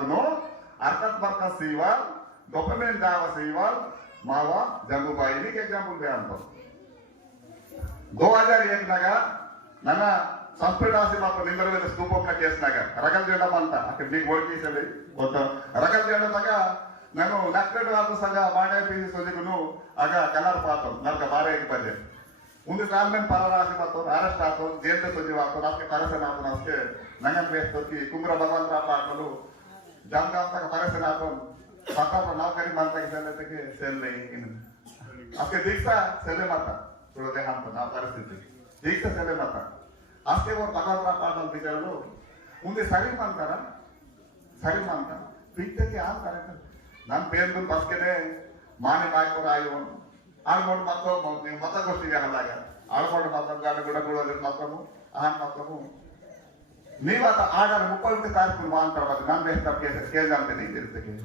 ದಾವನು ಅರ್ಕತ್ ಬರ್ಕತ್ ಸೀವಾಲ್ ಡೊಕಮೆಂಟ್ ದಾವ ಸೀವಾಲ್ ಮಾವ ಜಂಬುಬಾಯಿ ಇದಕ್ಕೆ ಎಕ್ಸಾಂಪಲ್ ಬೇ ಅಂತ ದೋ ಹಜಾರ್ సంస్కృత ನನ್ನ సంప్రదాసి నిందర మీద స్థూపంలో చేసినాక రకలు చేయడం అంట అక్కడ నీకు ఓడిపీసేది కొంత రకలు చేయడం దాకా నన్ను నక్కడు ఆదర్శంగా మాడేపీ సొదికును అగ కలర్ పాతం నరక మారేకి పదే ఉంది రామ్మేన్ పరరాసి పాతం అరెస్ట్ ఆతం జీవిత సొది వాతం నాకు కరసనాథం నంగన్ వేస్తోకి కుమ్ర భగవంతరా పాటలు जामगाव तक परेशान आप माता पर नाव करी मानता कि चले तक सेल नहीं आपके दीक्षा सेले माता थोड़ा ध्यान पर ना परिस्थिति दीक्षा सेले माता आपके वो भगवान का पाठ बिचार लो उन्हें सरी मानता ना ಸರಿ ಅಂತ ಪ್ರೀತಕ್ಕೆ ಯಾರು ಕರೀತಾರೆ ನನ್ನ ಪೇರು ಬಸ್ಕೇನೆ ಮಾನೆ ಮಾಯ್ಕೋರ ಆಯುವನು ಆಳ್ಮೋಡು ಮತ್ತೊಮ್ಮೆ ನೀವು ಮತ ಕೊಡ್ತೀವಿ ಅಲ್ಲಾಗ ಆಳ್ಮೋಡು ಮತ್ತೊಂದು ಗಾಡಿ ಗುಡಗಳು ಮತ್ತೊಮ್ಮೆ ಆನ್ ಮತ್ತೊಮ್ಮೆ ನೀವು ಅದ ಆಡಾರ ಮುಪ್ಪತ್ತು ತಾರೀಕು ಮಾಂತರ ಮತ್ತೆ ನಾನು ಬೇಸ್ ಕೇಸ್ ಕೇಸ್ ಅಂತೀನಿ ಇರ್ತಕ್ಕೆ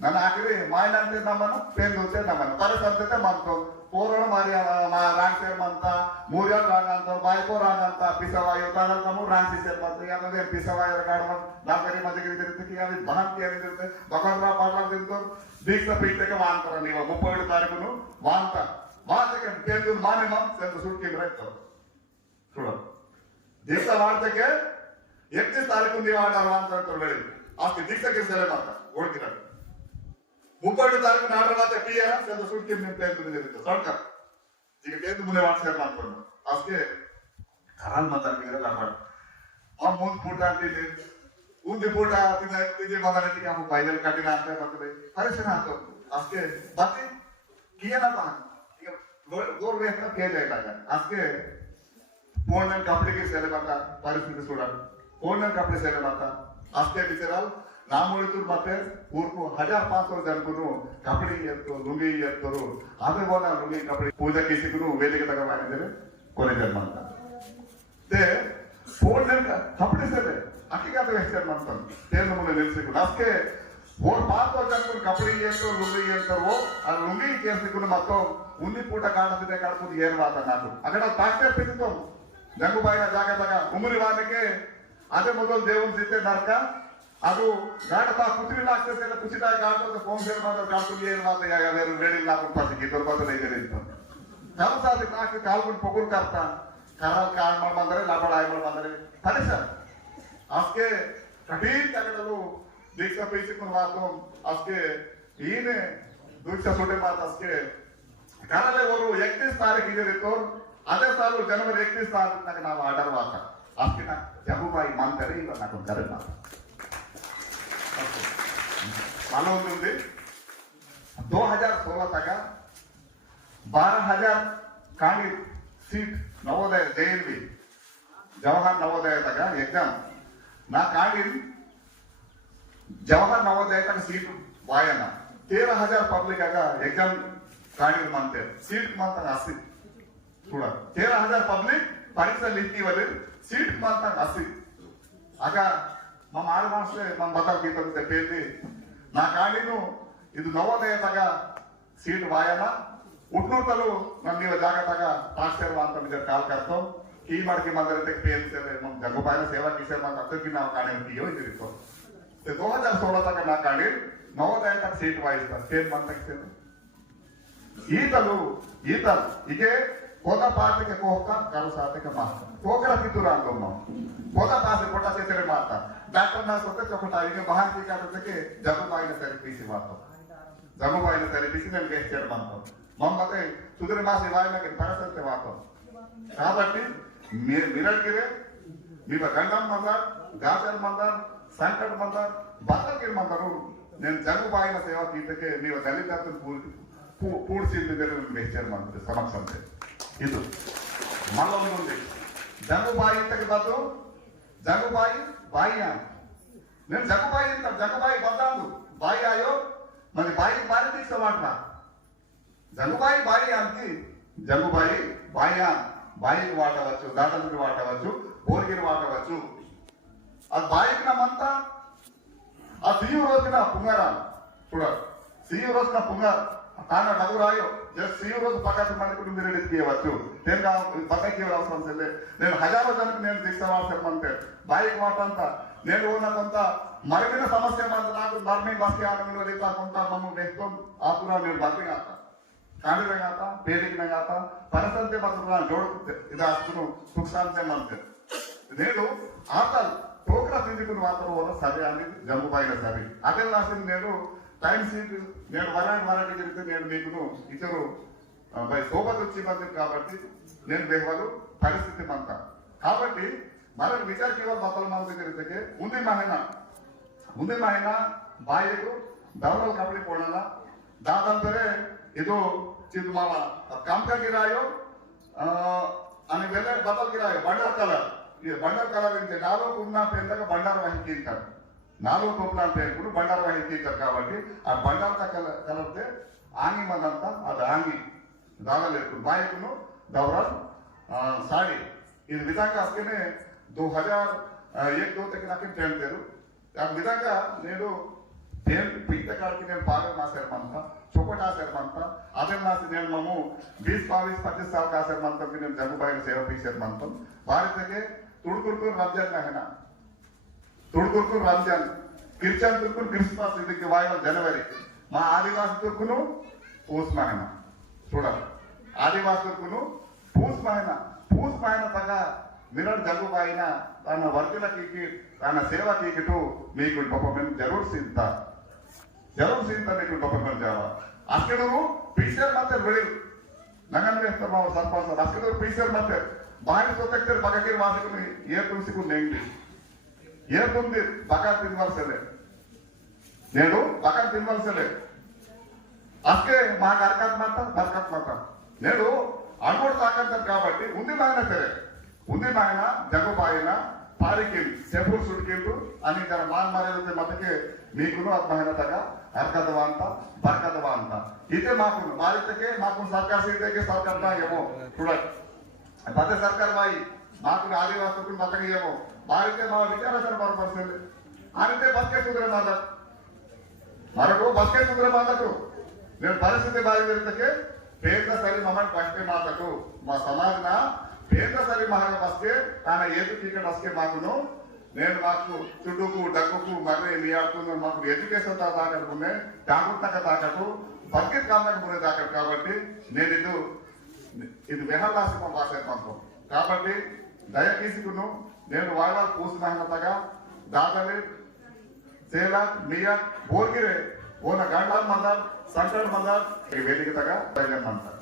ನನ್ನ ಹಾಕಿರಿ ಮಾಯನ ಅಂತ ನಮ್ಮನ್ನು ಪೇನ್ ದೋಸೆ ನಮ್ಮನ್ನು ಪರಿಸಂತೆ ಮಂತು ಪೂರ್ಣ ಮಾರಿ ಮಾ ರಾಂಗ್ ಸೇರ್ ಮಂತ ಮೂರ್ಯಾಲ್ ರಾಂಗ್ ಅಂತ ಬಾಯ್ಕೋ ರಾಂಗ್ ಅಂತ ಪಿಸವಾಯು ತಾನೂ ರಾಂಗ್ ಸಿಸೇರ್ ಮಂತ ಯಾಕಂದ್ರೆ ಪಿಸವಾಯು ಕಾರಣ ನಾಲ್ಕರಿ ಮಧ್ಯೆ ಇರ್ತಕ್ಕೆ ಅದು ಬಹಂತಿ ಏನಿರುತ್ತೆ ಭಗವಂತ ಪಾಠ ತಿಂತು ದೀಕ್ಷ ಪೀಠಕ್ಕೆ ಮಾಂತರ ನೀವು ಮುಪ್ಪತ್ತು ತಾರೀಕು ಮಾಂತ ಮಾತಕ್ಕೆ ಪೇಂದು ಮಾನೆ ಮಂತ್ ಎಂದು ಸುಟ್ಕಿದ್ರೆ ಇತ್ತು చూడ దీక్ష వార్తకే ಎಂಟನೇ ತಾರೀಕು ನಿವಾರಣೆ ಅಂತ ಹೇಳಿದ್ರು ಆಸ್ತಿ ದೀಕ್ಷಕರು ಸೆಲೆ ಮಾತ್ರ ಓಡ್ತಿರೋದು ಮುಂಬೈನ ತಾರೀಕು ನಾಡ ಮಾತ್ರ ಪಿ ಆರ್ ಎಸ್ ಎಲ್ಲ ಸುಳ್ಕಿ ನಿಂತಿರುತ್ತೆ ಸರ್ಕಾರ ಈಗ ಕೇಂದ್ರ ಮುಂದೆ ವಾಟ್ಸ್ಆ್ಯಪ್ ಮಾಡ್ಕೊಂಡು ಅಷ್ಟೇ ಕರಾಲ್ ಮಾತಾಡ್ತಿದ್ರೆ ಲಾಭ ಅವ್ನು ಮುಂದೆ ಊಟ ಆಗ್ತಿದ್ದೆ ಮುಂದೆ ಊಟ ತಿಂದಿದ್ದೆ ಮಾತಾಡ್ತಿದ್ದೆ ಅವ್ನು ಬೈದಲ್ಲಿ ಕಠಿಣ ಅಂತ ಬರ್ತದೆ ಪರಿಶೀಲನೆ ಆಗ್ತದೆ ಅಷ್ಟೇ ಮತ್ತೆ ಏನಪ್ಪ ಈಗ ಗೋರ್ಮೆಂಟ್ ಪೇಜ್ ಆಯ್ತಾಗ ಅಷ್ಟೇ ಫೋನ್ ಅಪ್ಲಿಕೇಶನ್ ಎಲ್ಲ ಬರ್ತಾ ಪರಿಸ್ಥಿತಿ ಸುಡೋದು कोणन कपडे सेले माता आस्ते बिचराल नाम उड़तुर माते पूर्व हज़ार पाँच सौ जन कुनो कपड़े ये तो लुंगे ये तो रो आधे बोला लुंगे कपड़े पूजा किसी कुनो वेले के तक आए थे कोने जन माता दे फ़ोन नंबर कपड़े सेले आखिर क्या तो वेस्टर माता तेरे नमूने लेने से कुनो आपके वो पाँच सौ जन कुन कपड़े ये तो लुंगे ये तो रो अल उन्नी पूटा कार्ड से देखा ಅದೇ ಮೊದಲು ದೇವನ ಸೀತೆ ನರಕ, ಅದು ಗಾಡತ ಕುತಿರಿಲ್ಲ ಆಗ್ತದೆ ಕುಸಿದಾಗ ಫೋನ್ ಕೋಂಸೇರ್ ಮಾತ್ರ ಗಾಡ್ತದೆ ಏನ್ ಮಾತ್ರ ಯಾವ್ಯಾವ ಹೇಳಿಲ್ಲ? ಕುಂತಾಸಿಗೆ ದುರ್ಬಾಧನ ಇದರಿಂದ ನಮ್ಸಾದಿ ನಾಲ್ಕು ಕಾಲ್ಕೊಂಡು ಪೊಗುರು ಕರ್ತ. ಕರಾಲ್ ಕಾಣ್ ಮಾಡ್ ಬಂದ್ರೆ, ಲಬಡ, ಆಯ್ ಮಾಡ್ ಸರ್. ಅಸ್ಕೆ ಕಠಿಣ ತಗಡಲು ದೀಕ್ಷ ಪೀಸಿಕೊಂಡು ಮಾತು. ಅಸ್ಕೆ ಏನೇ ದೀಕ್ಷ ಸುಡೆ ಮಾತು ಅಸ್ಕೆ ಕರಲೆ ಅವರು ಎಕ್ತೀಸ್ ತಾರೀಕಿಗೆ ತೋರ್ ಅದೇ ಸಾಲು ಜನವರಿ ಎಕ್ತೀಸ್ ತಾರೀಕಿನಾಗ ನಾವು ಆರ್ಡರ್ ಮಾತಾ आपके ना यहोवा ईमान करेगा నాకు కరెనా మాలో ఉంది 2016 तक 12000 ఖాళీ సీట్ నవోదయ జేఎన్వి జవహర్ నవోదయ తక ఎగ్జామ్ నా ఖాళీ జవహర్ నవోదయ తక సీట్ వాయన 13000 పబ్లిక్ ఆగా ఎగ్జామ్ ಖಾಲಿ ಮಾನ್ತೇವೆ ಸೀಟ್ ಮಾತ್ರ ಆಸ್ತಿ ಕೂಡ ತೇರ ಹಜಾರ್ ಪಬ್ಲಿಕ್ ಪರೀಕ್ಷೆ ಲಿಖಿ సీట్ మాత్రం ಆಗ అక మమ్మ ఆరు మాసలే మమ్మ బతాల్ గీతం తెప్పేది నా కాళీను ಇದು ನೋವದಯದಾಗ ಸೀಟ್ ವಾಯನ. ಉಟ್ನೂತಲು ನಮ್ಮ ಜಾಗದಾಗ ಪಾಸ್ಟೇರುವ ಅಂತ ಬಿದ್ದ ಕಾಲ್ ಕರ್ತು ಈ ಮಾಡ್ಕೆ ಮಾತಾಡಿದ ಪೇಲ್ತೇವೆ ನಮ್ಮ ಜಗಬಾಯ ಸೇವಾ ಕಿಸೇ ಮಾತು ಅದಕ್ಕೆ ನಾವು ಕಾಣಿರ್ತೀಯೋ ಇದಿರ್ತೋ ದೋ ಹಜಾರ್ ಸೋಳದಾಗ ನಾ ಕಾಣಿ ನೋವದಯದಾಗ ಸೀಟ್ ವಾಯಿಸ್ತ ಸೇಟ್ ಮಾಡ್ತಾ ಈತಲು ಈತ ಹೀಗೆ ಹೋಗ ಪಾತ್ರಕ್ಕೆ ಕೋಹಕ ಕಾಲು ಸಾತಕ್ಕೆ ಮಾತ ಹೋಗರ ಪಿತೂರಾಂಗಮ್ಮ ಹೋಗ ಪಾತ್ರ ಕೊಟ್ಟ ಸೇತರೆ ಮಾತ ಡಾಕ್ಟರ್ ನಾ ಸೊತ್ತ ಚೊಕಟಾಯಿಗೆ ಭಾರತೀಯ ಕಾಲಕ್ಕೆ ಜಮಬಾಯಿನ ಥೆರಪಿಸಿ ಮಾತ ಜಮಬಾಯಿನ ಥೆರಪಿಸಿ ನನಗೆ ಹೆಚ್ಚರ್ ಮಾತ మమ్మల్ని సుధీర్ మా శివాయనకి పరిస్థితి వాతం కాబట్టి మిరడ్గిరే మీద గండం మందర్ గాజర్ మందర్ సంకట్ మందర్ బతగిరి మందరు నేను జరుగు బాగిన సేవ తీతకే మీద దళిత పూడ్చింది మీరు మెచ్చారు మంత్రి సమక్షం ಇದು ಮಲ್ಲೊಂದು ಜಗಬಾಯಿ ತೆಗೆದು ಜಗಬಾಯಿ ಬಾಯಿ నేను జగబాయి ಅಂತ జగబాయి బద్దాదు బాయి ఆయో మరి బాయి బాయి తీసుకోమాట జగుబాయి బాయి అంతి జగుబాయి బాయ బాయికి వాడవచ్చు దాటలకి వాడవచ్చు బోర్గిరి వాడవచ్చు అది బాయికి నమ్మంతా ఆ సియు రోజున పుంగర చూడ సియు రోజున పుంగర్ తాను డబ్బు రాయో జస్ట్ సియు రోజు పక్కన మనకు మీరు ఎత్తియవచ్చు నేను పక్కకి అవసరం సరే నేను హజారో జనకు నేను తీసుకోవాల్సి చెప్పమంటే బాయికి మాట అంతా నేను ఉన్నదంతా ಮರಗಿನ ಸಮಸ್ಯೆ ಬಂದು ನಾವು ಮರ್ಮಿ ಬಸ್ಗೆ ಆನಂದ ಕೊಂತ ನಮ್ಮ ಬೇಸ್ತು ಆಪುರ ನೀವು ಬರ್ರಿ ಆತ ಕಾಣಿರಂಗಾತ పేరికినంగాత పరసంతే మాత్రం జోడు ఇది అస్తును సుఖశాంతే మంతే నేను ఆటలు ప్రోగ్రామ్ ఎందుకు మాత్రం వల్ల సరే అని జమ్ము పైన సరే అదే రాసింది నేను టైం సీట్ నేను వరాని వరానికి చెప్తే నేను మీకు ఇతరు బై సోబత్ వచ్చి మంది కాబట్టి నేను బెహవలు పరిస్థితి మంత కాబట్టి మన విచార కేవలం మొత్తం మన దగ్గర దగ్గర ఉంది మహిళ ಮುಂದೆ ಮಾಹಿನ ಬಾಯಿಗೂ ದವಡಲ್ ಕಬಡ್ಡಿ ಕೊಡೋಣ దాదాపురే ಇದು ಚಿದು ಮಾವ ಕಾಮಕ ಗಿರಾಯೋ అని వెళ్ళే బదల్ గిరాయో బండార్ కలర్ ఇది బండార్ కలర్ అంటే నాలుగు ఉన్న పేరుగా బండారు వహించారు నాలుగు టోపులాలు ఇప్పుడు బండారు వాయించారు కాబట్టి ఆ బండారుతో కల కలిపితే ఆంగి మదంతా అది ఆంగి దాగలేదు నాయకులు దౌరాన్ సాడి ఇది విధంగా అసలునే దో హజార్ ఏక్ దోతకి నాకు తేలితేరు. ఆ విధంగా నేను తేలి పిత్తకాడికి నేను బాగా మాసేరమంతా చొప్పటి ఆసేరమంతా అదే మాసి నేను మేము బీస్ బావీస్ పచ్చిస్ సాగు ఆసేరమంతా నేను జగ్గుబాయిలు సేవ తీసేరమంతా వారి దగ్గర తుడుకుడుకు రంజన్ నహనా తుడుకురుకు రంజాన్ క్రిస్టియన్ తుర్కును క్రిస్మస్ ఇది వాయిన జనవరి మా ఆదివాసి తుర్కును పూస్ మాయన చూడాలి ఆదివాసి తుర్కును పూస్ మాయన పూస్ మాయన తగ్గ మిరడ్ జగ్గుబాయిన తన వర్కులకి తన సేవకి మీకు గొప్ప మేము జరూర్ ಸಿಂತ ಜರೂರ್ ಸಿಂತ మీకు గొప్ప మేము జావ అస్కెడము పీసర్ ಮತ್ತೆ ಬೆಳಿರು ನಂಗನ್ ವೇಸ್ತ ಮಾವ ಸರ್ಪಂಚ ಅಸ್ಕೆಡರು ಪೀಸರ್ ಮತ್ತೆ ಬಾರಿ ಸೊತ್ತಕ್ತರ್ ಬಗಕಿರ್ ವಾಸಕನು ಏರ್ ತುಳಸಿಕು ఏముంది? బకాన్ తినవలసలే నేను బకాన్ తినవలసలే అందుకే మాకు కరకత్ మాత్రం బరకత్ మాత్రం. నేను అనుకోడు సాగంతాను కాబట్టి ఉంది నాయన సరే. ఉంది నాయన జగబాయిన పారికిల్ సెపూర్ సుడికిల్ అని ఇక్కడ మాన్ మర్యాద మతకి మీకును అద్భుతంగా హర్కదవ అంత బరకదవ అంత ఇదే మాకు మారితకే మాకు సర్కార్ సీతకే సర్కార్ ఏమో చూడండి. పదే సర్కార్ బాయి మాకు ఆదివాసులకు మతకి ఏమో మారితే మా విచార సరే బరపరచండి ఆరితే బతికే సుందర మాట మనకు బతికే సుందర మాటకు నేను పరిస్థితి బాధ్యతకే పేద సరి మమ్మల్ని పట్టే మాటకు మా సమాజన పేద సరి మహా వస్తే తన ఏది ఇక్కడ వస్తే మాకును. నేను మాకు చుట్టుకు డక్కుకు మరీ మీ ఆడుకున్న మాకు ఎడ్యుకేషన్ తాకట్టుకునే జాగ్రత్తగా తాకట్టు బతికి కామకునే తాకట్టు కాబట్టి నేను ఇది ఇది మా భాష పంపం కాబట్టి దయచేసుకును నేను వాళ్ళ పూసి మహిళతగా దాదాపు ಸೇಲ ಮಿಯರ್ ಬೋರ್ಗಿರೆ ಓನ ಗಂಡಲ್ ಮಂದರ್ ಸಂಕಲ್ ಮಂದರ್ ಈ ವೇದಿಕೆ ತಗ ಬಯಲನ್ ಮಂದರ್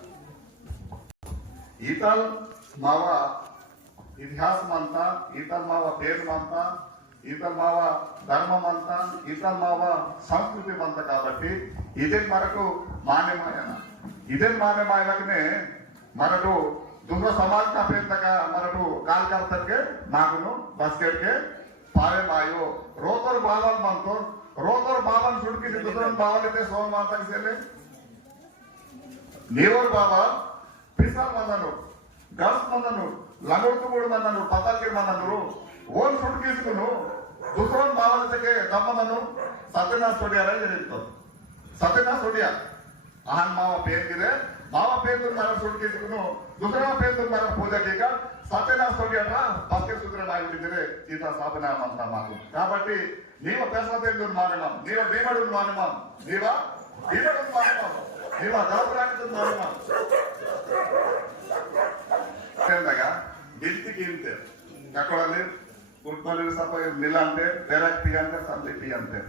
ಈತಲ್ ಮಾವ ಇತಿಹಾಸ ಮಂತ ಈತಲ್ ಮಾವ పేరు మంత ఈతల్ మావ ధర్మం అంత ఈతల్ మావ సంస్కృతి మంత కాబట్టి ఇదే మనకు మాన్యమాయన ఇదే మాన్యమాయలకనే మనకు దుర్గ సమాజ్ का पेड़ तक మనకు కాల్ करतके నాకును basket के पावे मायो रोतर बावन मनतो रोतर बावन सुडकी दुसरं बावन येते सोन माता किसेले నీవర్ బాబా పిసాల్ మందను గర్ల్స్ మందను లంగొడుతు కూడా మందను పతాకి మందను ఓన్ సుట్ తీసుకును దుసరన్ బావలతకే దమ్మనను సత్యనాథ్ సోడియార జరుగుతుంది సత్యనాథ్ సోడియా ఆహన్ మావ పేరుకిదే మావ పేరు మన సుట్ తీసుకును దుసరా పేరు మన పూజ కేక సత్యనాథ్ సోడియాట భక్తి సూత్ర నాయుడిదిరే సీతా సాధనామంత మాకు కాబట్టి నీవ పెసపేరు మానమం నీవ భీమడు మానమం నీవ భీమడు మానమం నీవ గౌరవానికి మానమం ಎಂದಾಗ ಗಿಲ್ತಿಗೆ ಇಂತೆ ಕಕ್ಕಳಲ್ಲಿ ಫುಟ್ಬಾಲ್ ಸ್ವಲ್ಪ ನಿಲ್ಲ ಅಂತೆ ತೆರಕ್ ಪಿ ಅಂತೆ ಸಂದೆ ಪಿ ಅಂತೆ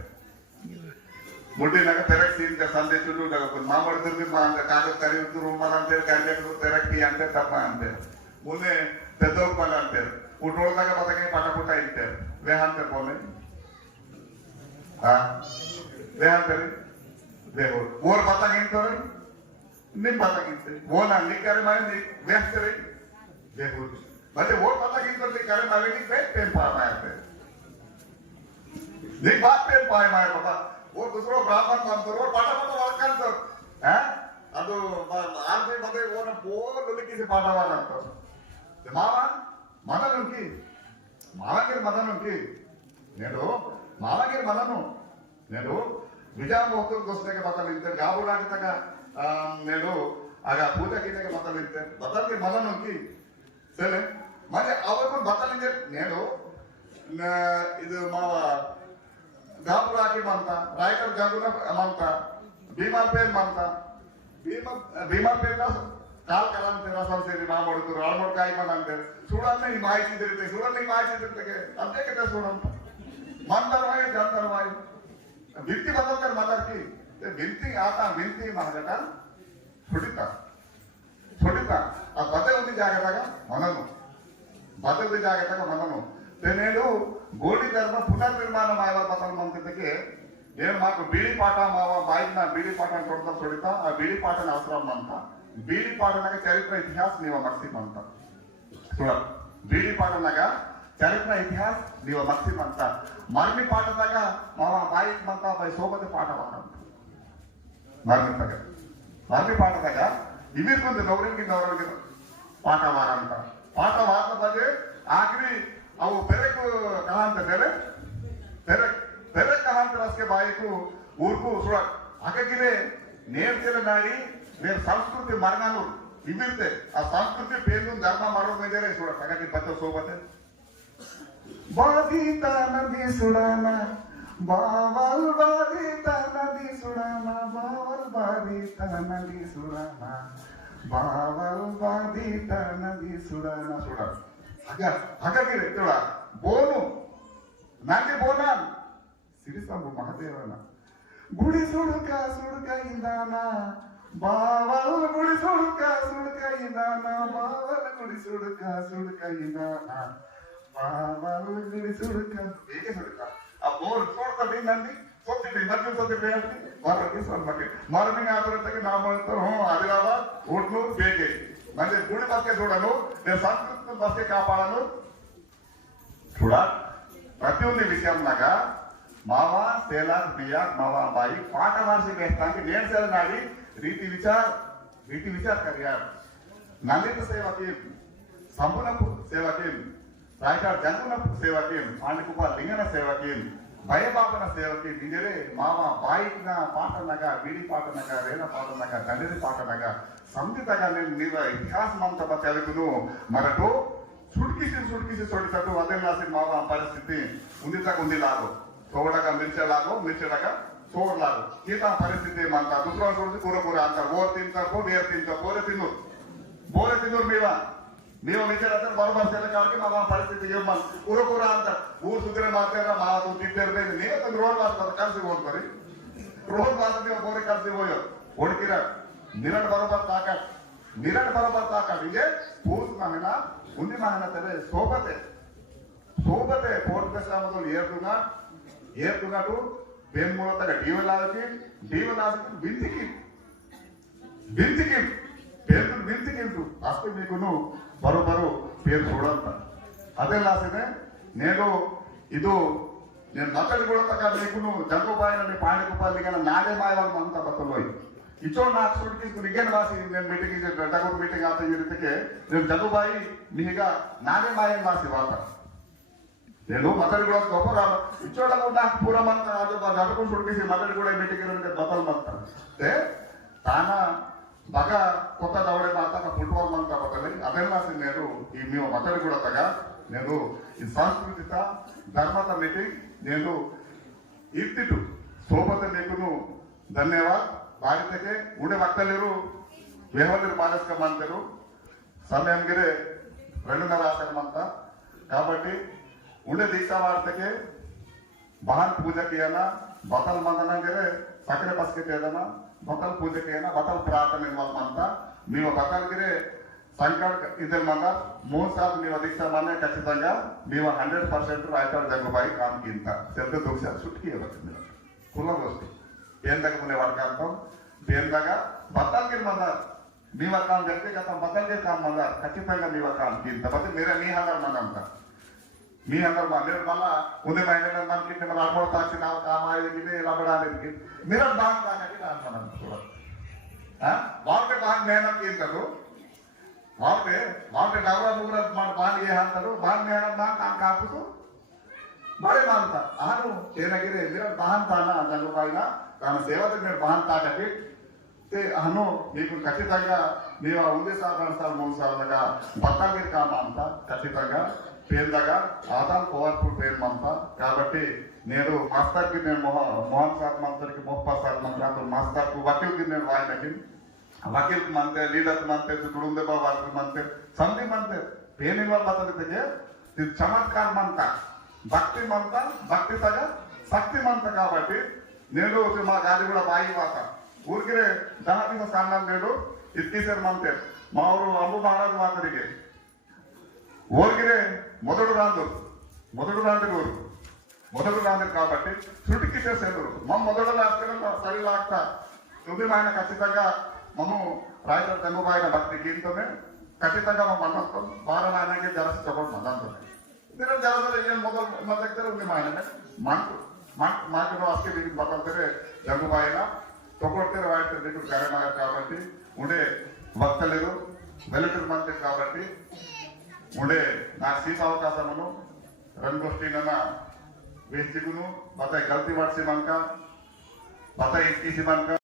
मुटेना का तेरा सीन का साल दे चुनो लगा पर माँ बढ़ते भी माँ का कागज़ करी उसको रूम में आंधे कर लिया तो तेरा की आंधे तब में आंधे उन्हें तेजोक में आंधे उठोल ना का पता कहीं पाटा पुटा इंटे वे हाँ तेरे बोले। हाँ? वे हाँ तेरे वे हो वो र पता कहीं तो रे पता कहीं तेरे तो वो ना निक करे माय निक ಓ ದುಸರೋ ಬ್ರಾಹ್ಮಣ ಮಾಡ್ತಾರೋ ಓ ಪಟ ಪಟ ಮಾಡ್ಕಂತಾರ ಹಾ ಅದು ಆರ್ಮಿ ಮತ್ತೆ ಓನ ಪೋಲ್ ಲಿಕ್ಕಿಸಿ ಪಾಠ ಮಾಡ್ತಾರೆ మావ మననుకి మాలగిరి మదనుకి నేను మాలగిరి మదను నేను ವಿಜಾಮೋಹನ್ ಗೋಸ್ಕರ ಮಾತಾಡಿದ್ದೆ ಗಾಬುಡಾಗಿ ತಗ నేను ಆಗ ಪೂಜಾ ಗೀತೆಗೆ ಮಾತಾಡಿದ್ದೆ ಬದಲಿಗೆ ಮದನುಂಕಿ ಸರಿ ಮತ್ತೆ ಅವರಿಗೂ ಬದಲಿಗೆ నేను నా- ఇది మా घापुर आके मानता रायगढ़ जागुना मानता भीमा पेन मानता ಭೀಮ ಭೀಮಾ ಪೇಟ ಕಾಲ್ ಕಲಾಂತೆ ರಸಂತೇರಿ ಮಾಮಡ್ತು ರಾಳ್ಮಡ್ ಕಾಯಿ ಮಾಡಂತೆ ಸುಡನ್ನ ಈ ಮಾಹಿತಿ ಇದಿರುತ್ತೆ ಸುಡನ್ನ ಈ ಮಾಹಿತಿ ಇದಿರ್ತಕ್ಕೆ ಅದೇ ಕೆಟ್ಟ ಸುಡಂತ ಮಂದರವಾಗಿ ಗಂಧರ್ವಾಗಿ ಭಿಂತಿ ಬದಲ್ತಾರೆ ಮಾತಾಡ್ತಿ ಭಿಂತಿ ಆತ ಭಿಂತಿ ಮಾತಾಡ ಹೊಡಿತ ಹೊಡಿತ ಆ ಬದೆ ಒಂದು ಜಾಗದಾಗ ಮನನು ಬದೆ ಒಂದು ಜಾಗದಾಗ ಮನನು ತೆನೇಡು ಗೋಡಿ ಧರ್ಮ ಪುನರ್ನಿರ್ಮಾಣ ಮಾಡುವ ಅಂತದಕ್ಕೆ నేను మాకు బీడి పాట మా బాయికి నా బీడి పాటను కొడతా సొడితా ఆ బీడి పాటను అవసరం అంత. బీడి పాటనగా చరిత్ర ఇతిహాస్ నీవ మక్సిం అంత. చూడ బీడి పాటనగా చరిత్ర ఇతిహాస్ నీవ మక్సిం అంత. మరణి పాటనగా మా బాయికి మంత బై సోమతి పాట పాట మరణితగ మరణి పాటనగ ఇవి కొంత నౌరంగి నౌరంగి పాట వారంట పాట వార్త ఆఖరి ಅವು ತೆರಕು ಕಲಾಂತ ತೆರಕ್ ತೆರಕ್ ತೆರಕ್ ಕಲಾಂತರಾಸ್ಗೆ ಬಾಯಕು ಊರ್ಕು ಸುಳಕ್ ಹಾಗಾಗಿನೇ ನೇಮ್ಸೆಲ್ಲ ನಾಡಿ, ನೇಮ್ ಸಂಸ್ಕೃತಿ ಮರಣನೂರು. ಇವಿರುತ್ತೆ ಆ ಸಂಸ್ಕೃತಿ ಪೇರು ಧರ್ಮ ಮಾಡೋ ಮೇಲೆ ಸುಳಕ್ ಹಾಗಾಗಿ ಬತ್ತ ಸೋಬತ್ತೆ. ಬಾಧಿತ ನದಿ ಸುಡಾನ ಬಾವಲ್ ಬಾಧಿತ ನದಿ ಸುಡಾನ ಬಾವಲ್ ಬಾಧಿತ ನದಿ ಸುಡಾನ ಬಾವಲ್ ಬಾಧಿತ ನದಿ ಸುಡಾನ ಸುಡಾನ ಹಗಗಿರುತ್ತಳ ಬೋನು ನಾಗೆ ಬೋನ ಸಿರಿಸಾಂಬು ಮಹದೇವನ ಗುಡಿ ಸುಡುಕ ಸುಡುಕ ಇಂದಾನ ಬಾವಲ ಗುಡಿ ಸುಡುಕ ಸುಡುಕ ಇಂದಾನ ಬಾವಲ ಗುಡಿ ಸುಡುಕ ಸುಡುಕ ಇಂದಾನ ಬಾವಲ ಗುಡಿ ಸುಡುಕ ಹೇಗೆ ಸುಡುಕ ಆ ಬೋರ್ ತೋಡ್ಕೊಂಡು ನಂದಿ ಸೊತ್ತಿಡಿ ಮತ್ತೆ ಸೊತ್ತಿಡಿ ಅಂತ ಮರಕ್ಕೆ ಸೊನ್ನ ಮರನಿಗೆ ಆಧಾರದಾಗ ನಾವು ಮಾಡ್ತಾರೆ ಹ್ಞೂ ಅದಿರಾಬಾದ್ ಒಟ್ಲೂರು ಬೇಕೈತಿ అంటే గుడి బస్కే చూడను. నేను సంస్కృతి బస్కే కాపాడను. చూడ? ప్రతి ఉంది విషయం నాక మావా సేలార్ బియా మావా బాయి పాట వార్షి వేస్తానికి నేను సేల నాడి రీతి విచార్ రీతి విచార్ కరియార్ నలిత సేవ టీం సేవకి సేవ టీం సేవకి జంగునపు సేవ టీం లింగన సేవ భయబాబన సేవ వీళ్ళే మామ బాయిన పాటనగా వీడి పాటనగా వేల పాటనగా తండ్రి పాటనగా సంధితగా నేను మీద ఇతిహాసమంతమ తెలుగును. మరటు చుడికిసి చుడికిసి చూడటట్టు అదే నాసి మామ పరిస్థితి ఉంది తగ్గ ఉంది లాగు చూడగా మిర్చేలాగో మిర్చడక చూడలాగు ఈతా పరిస్థితి ఏమంటారు? దుద్రోహం చూసి కూర కూర అంటారు. ఓర తింటారు ఓర తింటారు ఓర తిన్నూరు బోర తిన్నూరు మీద ನೀವು ವಿಚಾರ ಬರಬಾರ್ದೆಲ್ಲ ಕಾಲಕ್ಕೆ ನಮ್ಮ ಪರಿಸ್ಥಿತಿ ನಮ್ಮ ಉರಕುರ ಅಂತ ಊರು ಸುಗ್ರೆ ಮಾತಾಡ ಮಾತು ತಿಂತಿರ್ದೆ ನೀವೇ ತಂದು ರೋಡ್ ಮಾತು ಕಳ್ಸಿ ಹೋಗ್ಬರಿ ರೋಡ್ ಮಾತು ನೀವು ಬೋರಿ ಕಳ್ಸಿ ಹೋಯೋ ಹುಡುಕಿರ ನಿರಡ್ ಬರೋಬರ್ ತಾಕ ನಿರಡ್ ಬರೋಬರ್ ತಾಕ ಇದೆ ಪೂಜ್ ಮಹನ ಉನ್ನಿ ಮಹನ ತರ ಸೋಬತೆ ಸೋಬತೆ ಪೋರ್ಟ್ ಕಷ್ಟ ಮೊದಲು ಏರ್ತುಗ ಏರ್ತುಗಾಟು ಬೇನ್ ಮೂಲತಕ ಡೀವಲ್ ಆದಕಿ ಡೀವಲ್ ಆದಕಿ ಬಿಂದಿಕಿ ಬಿಂದಿಕಿ బిందికి పేరు బిందికింటు అప్పుడు మీకును బరోబరు పేరు చూడంత అదే లాసినే నేను ಇದು నేను నచ్చడి కూడా తగ్గ నీకును జంగుబాయి పాండికుపల్లి కానీ నాదే మాయవాళ్ళు అంత బతలోయి ఇచ్చో నాకు సుడికి నిగేన్ వాసి నేను మీటింగ్ గంటకు మీటింగ్ ఆత ఇరితికే నేను జంగుబాయి మీగా నాదే మాయం వాసి వాత నేను మతడి కూడా గొప్ప రాను ఇచ్చోళ్ళకు నాకు పూరమంత అది జగకు సుడికి మతడి కూడా మీటింగ్ బతలు మంత సభ్యులు కూడా తగా నేను ఈ సాంస్కృతిక ధర్మత మీటింగ్ నేను ఇంటిటు ಸೋಬತ ನೀಕುನು ಧನ್ಯವಾದ ಭಾರತಕ್ಕೆ ಉಡೆ ಮಕ್ಕಳಿರು ವ್ಯವಹಾರ ಮಾನಸ್ಕಮಂತರು సమయంగిరే రెండున్నర ఆసనమంతా కాబట్టి ఉండే దీక్షా వార్తకే బహాన్ పూజకేనా బతల్ మందనంగిరే సకರೆ పసుకెట్టేదనా బతల్ పూజకేనా బతల్ ప్రార్థన ఇవ్వాలంతా మేము బతల్గిరే సంకట్ ఇద్దరు మంద మూడు సార్లు ನೀವು దీక్ష మనే ఖచ్చితంగా ನೀವು హండ్రెడ్ పర్సెంట్ రాయతాడు జంగుబాయి కామ్కి ఇంత శబ్ద దోష సుట్కి ఇవ్వచ్చు కుల వస్తు పేందక మునే వర్గాంతం పేందగ బతల్గిరి మంద మీ వర్గం వ్యక్తిగతం బతల్గిరి కామ్ మంద ఖచ్చితంగా మీ వర్గానికి ఇంత బతి మీరే మీ హండ్రెడ్ మంది అంతా మీ అందరు మా మీరు మళ్ళా ఉంది మైన మనకి మిమ్మల్ని అడగడం తాకి నా కామాయికి రమ్మడానికి మీరు బాగా తాకండి అంటున్నాను చూడండి వాళ్ళకి బాగా మేనకి ఏంటారు వాళ్ళకి వాళ్ళకి నవర ముగ్గురు మన బాగా ఏ అంటారు బాగా మేనం బాగా నాకు కాపుతూ మరి మాంత ఆను చేనగిరి మీరు బాహన్ తాన నన్ను పైన తన సేవకు మీరు బాహన్ తాకటి తే అను మీకు ఖచ్చితంగా ನೀವು ಒಂದೇ ಸಾಲ ಎರಡು ಸಾಲ ಮೂರು ಸಾಲದಾಗ బత్తాగిరి కామ అంత ఖచ్చితంగా పేరుదగా ఆదాం పవర్ఫుల్ పేరు అంత కాబట్టి నేను మాస్టర్కి నేను మొహ- మోహన్ సార్ మంత్రికి మొహబ్బా సార్ మంత్రి మాస్టర్కు వకీల్కి నేను వాయినకి ವಕೀಲ್ಕ್ ಮಾನ್ತೆ ಲೀಡರ್ಕ್ ಮಾನ್ತೆ ದುಡುಂದೆ ಬಾಬಾರ್ಗ್ ಮಾನ್ತೆ ಸಂಧಿ ಮಾನ್ತೆ ಏನಿಲ್ವಾ ಮಾತಾಡಿದ್ದಕ್ಕೆ ఇది చమత్కారం మంత. భక్తి మంత భక్తి తగ శక్తి మంత కాబట్టి నేను మా గాలి కూడా బాయి వాత. ఊరికే ధనతీస సాన్నాను నేను ఇత్తిసారు మంతే. మా ఊరు అమ్ము మహారాజు మాతడికి ఊరికినే మొదడు రాదు. మొదటి రాంది ఊరు. మొదటి రాంది కాబట్టి చుట్టుకి చేసేరు మా మొదడు లాస్కరం సరి లాక్తా. ఉదయం ఆయన ఖచ్చితంగా మనం రాయల గంగుబాయిన భక్తి దీంతోనే ఖచ్చితంగా మా మనస్తో బారణ అనేది జరసబడు దాంతో. ಇದರ ఏం మొదలు మన దగ్గర ఉంది మా ಮಾಂಕು మాకు మాకు ಅಷ್ಟೇ ಈಗ ಬರ್ತಾರೆ ಜಂಗು ಮಾಯನ ತಗೊಳ್ತಾರೆ ವಾಡ್ತಾರೆ ಬೇಕು ಕಾರ್ಯಮಾಗ ಕಾಬಟ್ಟಿ ఉండే భక్తులు వెలుతురు మంది కాబట్టి ఉండే నా సీమ అవకాశమును రంగోష్ఠీన వేసిగును బతాయి గల్తీ వాడ్సిమనుక బతాయి మనక